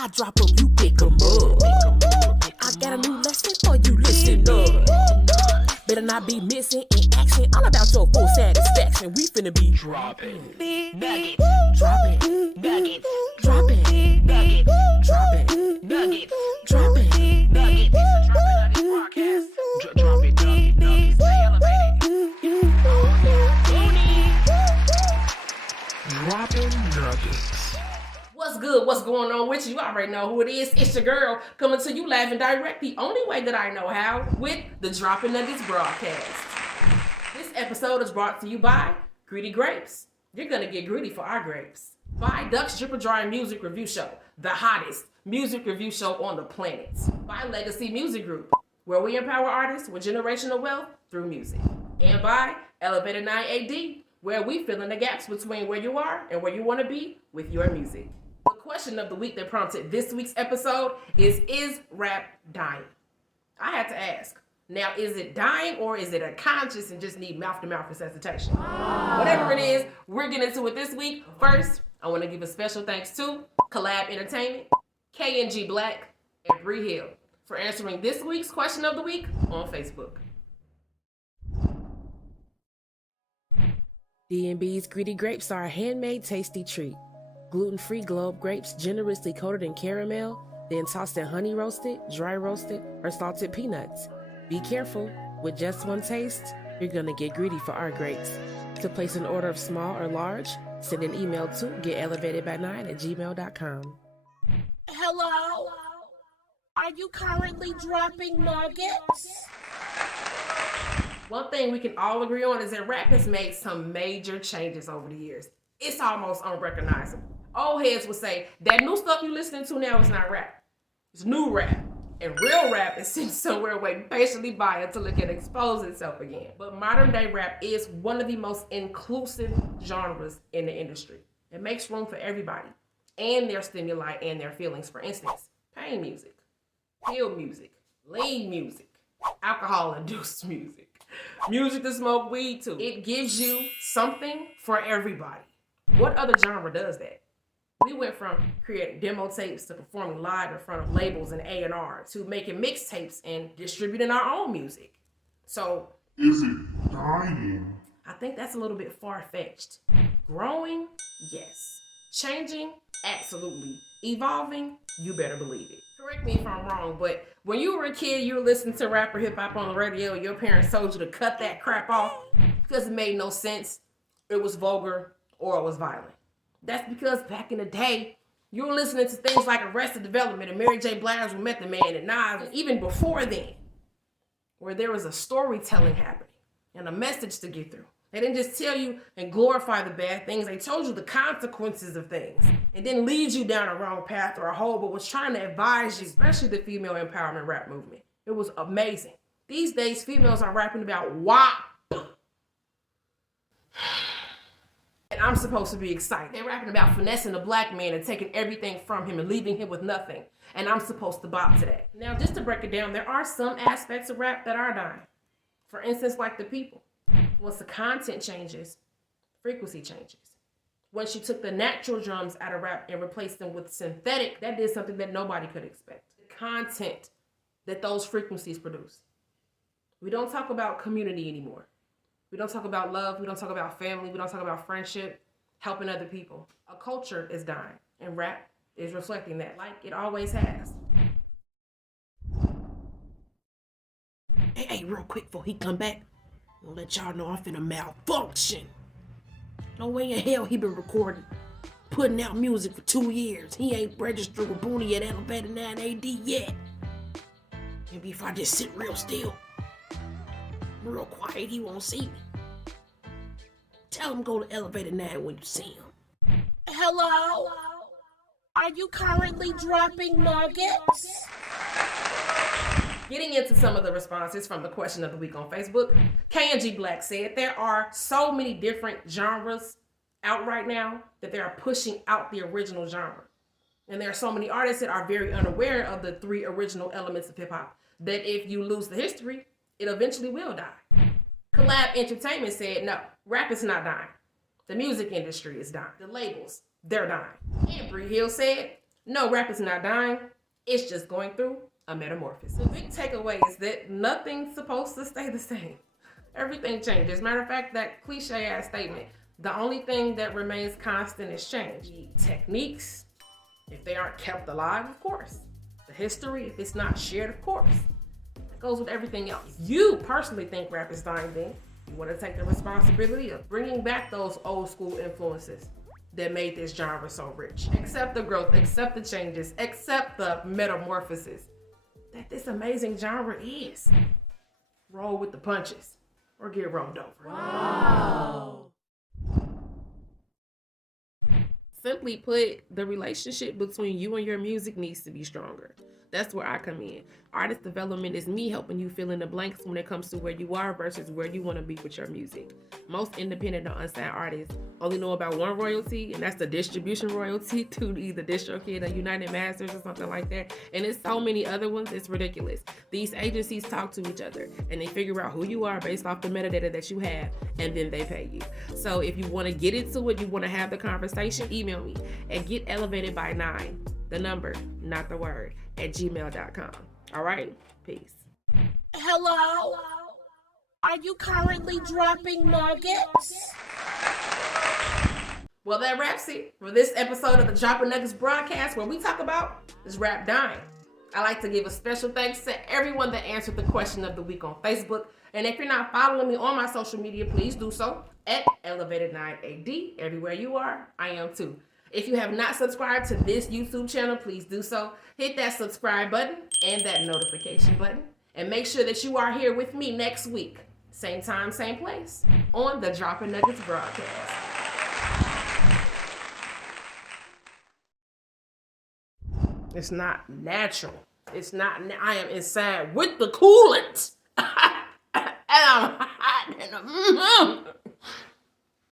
I drop them, you pick 'em up. I got a new lesson for you, listen up. Better not be missing in action. All about your full satisfaction. We finna be dropping nuggets, dropping nuggets, dropping nuggets, dropping nuggets, dropping nuggets. Dropping nuggets, stay elevated. Dropping nuggets. What's good? What's going on with you? You already know who it is. It's your girl coming to you live and direct the only way that I know how with the Dropping Nuggets broadcast. This episode is brought to you by Greedy Grapes. You're going to get greedy for our grapes. By Duck's Dripper Dry Music Review Show, the hottest music review show on the planet. By Legacy Music Group, where we empower artists with generational wealth through music. And by Elevated 9 AD, where we fill in the gaps between where you are and where you want to be with your music. The question of the week that prompted this week's episode is rap dying? I had to ask. Now, is it dying or is it unconscious and just need mouth-to-mouth resuscitation? Whatever it is, we're getting into it this week. First, I want to give a special thanks to Collab Entertainment, KNG Black, and Bree Hill for answering this week's question of the week on Facebook. DNB's Greedy Grapes are a handmade tasty treat. Gluten-free Globe grapes generously coated in caramel, then tossed in honey roasted, dry roasted, or salted peanuts. Be careful, with just one taste, you're gonna get greedy for our grapes. To place an order of small or large, send an email to getelevatedby9@gmail.com. Hello? Are you currently dropping nuggets? One thing we can all agree on is that rap has made some major changes over the years. It's almost unrecognizable. Old heads would say, that new stuff you listening to now is not rap. It's new rap. And real rap is sitting somewhere waiting patiently by until it can expose itself again. But modern day rap is one of the most inclusive genres in the industry. It makes room for everybody and their stimuli and their feelings. For instance, pain music, pill music, lean music, alcohol-induced music, music to smoke weed to. It gives you something for everybody. What other genre does that? We went from creating demo tapes to performing live in front of labels and A&R to making mixtapes and distributing our own music. So, is it dying? I think that's a little bit far-fetched. Growing? Yes. Changing? Absolutely. Evolving? You better believe it. Correct me if I'm wrong, but when you were a kid, you were listening to rap or hip-hop on the radio, your parents told you to cut that crap off because it made no sense, it was vulgar, or it was violent. That's because back in the day, you were listening to things like Arrested Development and Mary J. Blige with Method Man and Nas, and even before then, where there was a storytelling happening and a message to get through. They didn't just tell you and glorify the bad things. They told you the consequences of things and didn't lead you down a wrong path or a hole, but was trying to advise you, especially the female empowerment rap movement. It was amazing. These days, females are rapping about WAP. And I'm supposed to be excited. They're rapping about finessing a black man and taking everything from him and leaving him with nothing. And I'm supposed to bop to that. Now, just to break it down, there are some aspects of rap that are dying. For instance, like the people. Once the content changes, frequency changes. Once you took the natural drums out of rap and replaced them with synthetic, that did something that nobody could expect. The content that those frequencies produce. We don't talk about community anymore. We don't talk about love. We don't talk about family. We don't talk about friendship, helping other people. A culture is dying, and rap is reflecting that like it always has. Hey, real quick before he come back, I'll let y'all know I'm finna malfunction. No way in hell he been recording, putting out music for 2 years. He ain't registered with Booney at Elevated 9 AD yet. Maybe if I just sit real still, real quiet, he won't see me. Tell him go to Elevated 9 when you see him. Hello? Are you currently dropping nuggets? Getting into some of the responses from the question of the week on Facebook, KNG Black said there are so many different genres out right now that they are pushing out the original genre. And there are so many artists that are very unaware of the 3 original elements of hip hop that if you lose the history, it eventually will die. Collab Entertainment said, no, rap is not dying. The music industry is dying. The labels, they're dying. And Bree Hill said, No, rap is not dying. It's just going through a metamorphosis. The big takeaway is that nothing's supposed to stay the same. Everything changes. As a matter of fact, that cliche ass statement, the only thing that remains constant is change. The techniques, if they aren't kept alive, of course. The history, if it's not shared, of course. It goes with everything else. You personally think rap is dying, then you want to take the responsibility of bringing back those old school influences that made this genre so rich. Accept the growth, accept the changes, accept the metamorphosis that this amazing genre is. Roll with the punches or get rolled over. Wow. Simply put, the relationship between you and your music needs to be stronger. That's where I come in. Artist development is me helping you fill in the blanks when it comes to where you are versus where you want to be with your music. Most independent or unsigned artists only know about one royalty, and that's the distribution royalty to either DistroKid or United Masters or something like that. And it's so many other ones, it's ridiculous. These agencies talk to each other and they figure out who you are based off the metadata that you have, and then they pay you. So if you want to get into it, you want to have the conversation, email me at getelevatedby9, the number, not the word, at gmail.com. All right? Peace. Hello? Are you currently dropping nuggets? Well, that wraps it for this episode of the Dropping Nuggets broadcast, where we talk about is rap dying. I like to give a special thanks to everyone that answered the question of the week on Facebook. And if you're not following me on my social media, please do so at Elevated9AD. Everywhere you are, I am too. If you have not subscribed to this YouTube channel, please do so. Hit that subscribe button and that notification button. And make sure that you are here with me next week. Same time, same place on the Dropping Nuggets broadcast. It's not natural. It's not, I am inside with the coolant. And I'm hot.